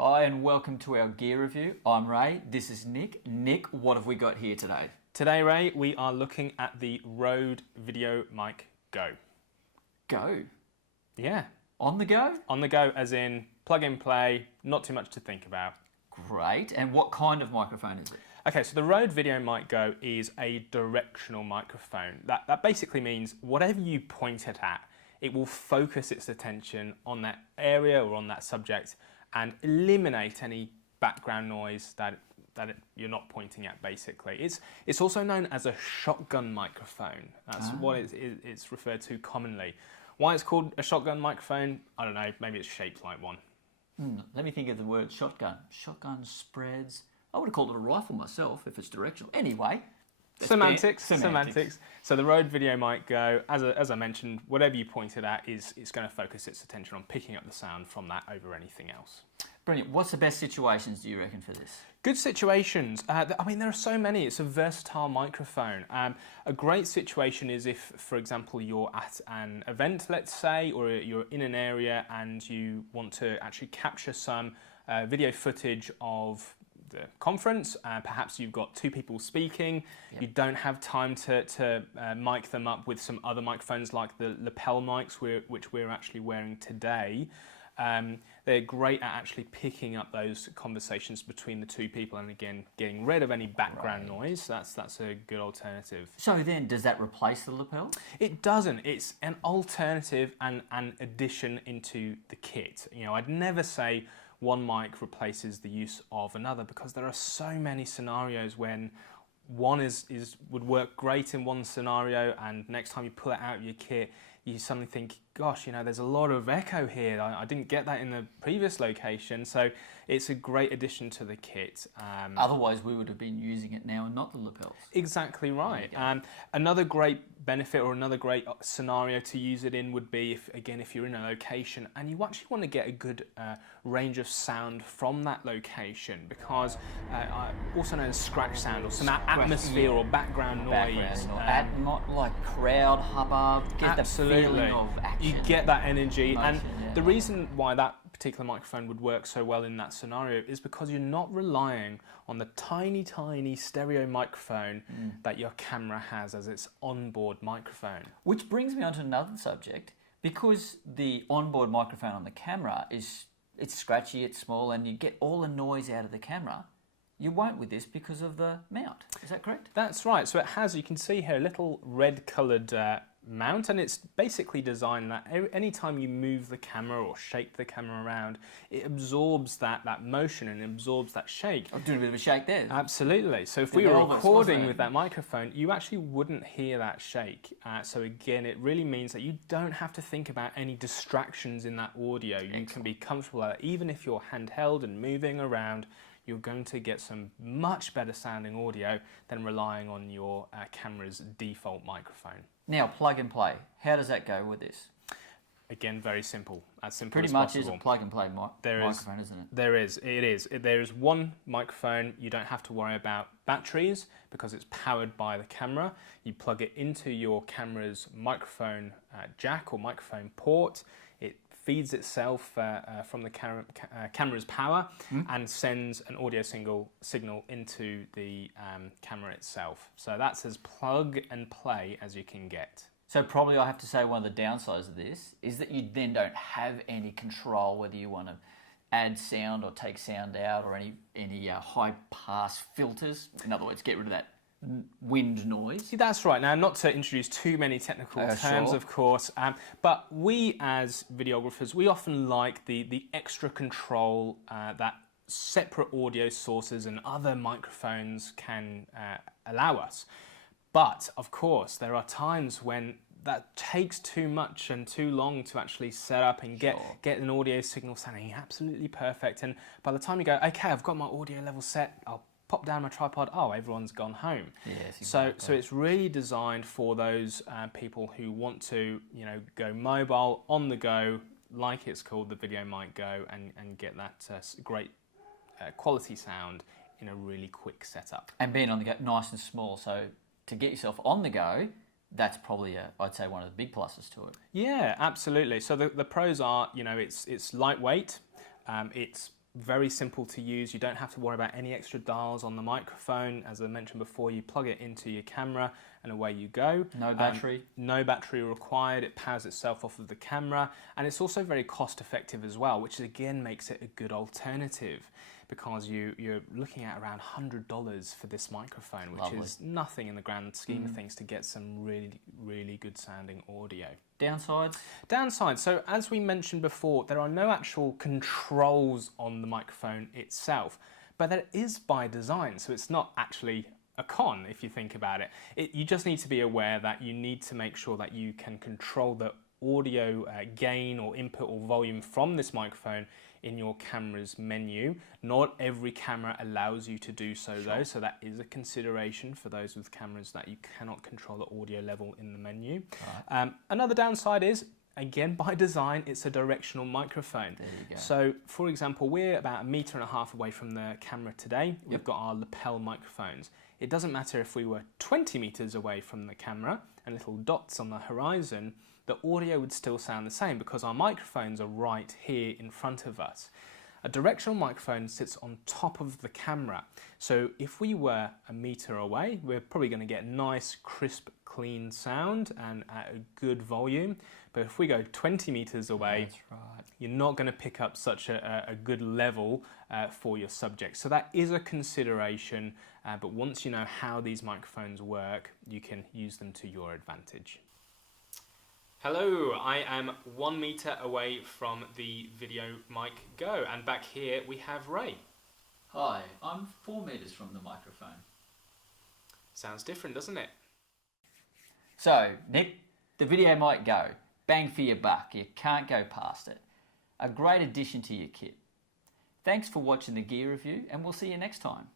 Hi and welcome to our gear review. I'm Ray, this is Nick. Nick, what have we got here today? Today, Ray, we are looking at the Rode VideoMicGO. Go? Yeah. On the go? On the go as in plug and play, not too much to think about. Great, and what kind of microphone is it? Okay, so the Rode VideoMicGO is a directional microphone. That basically means whatever you point it at, it will focus its attention on that area or on that subject and eliminate any background noise that you're not pointing at, basically. It's also known as a shotgun microphone. That's what it's referred to commonly. Why it's called a shotgun microphone, I don't know, maybe it's shaped like one. Let me think of the word shotgun. Shotgun spreads. I would have called it a rifle myself if it's directional. Anyway. Semantics. So the Rode VideoMicGO, as I mentioned, whatever you point it at, it's going to focus its attention on picking up the sound from that over anything else. Brilliant. What's the best situations do you reckon for this? Good situations. I mean, there are so many. It's a versatile microphone. A great situation is if, for example, you're at an event, let's say, or you're in an area and you want to actually capture some video footage of the conference. Perhaps you've got two people speaking. Yep. You don't have time to mic them up with some other microphones like the lapel mics which we're actually wearing today. They're great at actually picking up those conversations between the two people and again getting rid of any background noise. That's a good alternative. So then, does that replace the lapel? It doesn't. It's an alternative and an addition into the kit. You know, I'd never say one mic replaces the use of another because there are so many scenarios when one would work great in one scenario and next time you pull it out of your kit you suddenly think, gosh, you know, there's a lot of echo here. I didn't get that in the previous location. So it's a great addition to the kit. Otherwise, we would have been using it now and not the lapels. Exactly right. Another great benefit or another great scenario to use it in would be, if you're in a location and you actually want to get a good range of sound from that location because also known as scratch sound or some atmosphere or background noise. Not like crowd hubbub. Get absolutely. The feeling of action. You get that energy. And the reason why that particular microphone would work so well in that scenario is because you're not relying on the tiny stereo microphone that your camera has as its onboard microphone. Which brings me on to another subject. Because the onboard microphone on the camera it's scratchy, it's small, and you get all the noise out of the camera. You won't with this because of the mount. Is that correct? That's right. So it has, you can see here, a little red coloured mount, and it's basically designed that anytime you move the camera or shake the camera around, it absorbs that motion and absorbs that shake. I'm doing a bit of a shake there. Absolutely. So if we were recording with that microphone, you actually wouldn't hear that shake. So again, it really means that you don't have to think about any distractions in that audio. You can be comfortable at it. Even if you're handheld and moving around, you're going to get some much better sounding audio than relying on your camera's default microphone. Now, plug and play. How does that go with this? Again, very simple. As simple Pretty as much possible. is a plug and play microphone, isn't it? There is. It is. There is one microphone. You don't have to worry about batteries because it's powered by the camera. You plug it into your camera's microphone jack or microphone port. It feeds itself from the camera's power and sends an audio signal into the camera itself. So that's as plug and play as you can get. So probably I have to say one of the downsides of this is that you then don't have any control whether you want to add sound or take sound out or any high pass filters. In other words, get rid of that wind noise. That's right. Now, not to introduce too many technical terms, of course, but we as videographers, we often like the extra control that separate audio sources and other microphones can allow us. But, of course, there are times when that takes too much and too long to actually set up and get an audio signal sounding absolutely perfect. And by the time you go, okay, I've got my audio level set, I'll pop down my tripod, oh, everyone's gone home. Yes, exactly. So it's really designed for those people who want to, go mobile, on the go, like it's called the VideoMicGO, and get that great quality sound in a really quick setup. And being on the go, nice and small, so to get yourself on the go, that's probably, I'd say, one of the big pluses to it. Yeah, absolutely. So the pros are, it's lightweight, it's very simple to use. You don't have to worry about any extra dials on the microphone. As I mentioned before, you plug it into your camera and away you go. No battery. No battery required. It powers itself off of the camera, and it's also very cost effective as well, which again makes it a good alternative, because you're looking at around $100 for this microphone, which Lovely. is nothing in the grand scheme of things to get some really good sounding audio. Downsides? Downsides. So as we mentioned before, there are no actual controls on the microphone itself, but that is by design. So it's not actually a con if you think about it. You just need to be aware that you need to make sure that you can control the audio gain or input or volume from this microphone in your camera's menu. Not every camera allows you to do so though, so that is a consideration for those with cameras that you cannot control the audio level in the menu. Right. Another downside is, again, by design, it's a directional microphone. There you go. So, for example, we're about 1.5 meters away from the camera today. We've got our lapel microphones. It doesn't matter if we were 20 meters away from the camera and little dots on the horizon, the audio would still sound the same because our microphones are right here in front of us. A directional microphone sits on top of the camera. So if we were 1 meter away, we're probably going to get nice, crisp, clean sound and at a good volume. But if we go 20 meters away, that's right, you're not going to pick up such a good level for your subject. So that is a consideration, but once you know how these microphones work, you can use them to your advantage. Hello, I am 1 meter away from the VideoMicGO, and back here we have Ray. Hi, I'm 4 meters from the microphone. Sounds different, doesn't it? So, Nick, the VideoMicGO, bang for your buck, you can't go past it. A great addition to your kit. Thanks for watching the gear review, and we'll see you next time.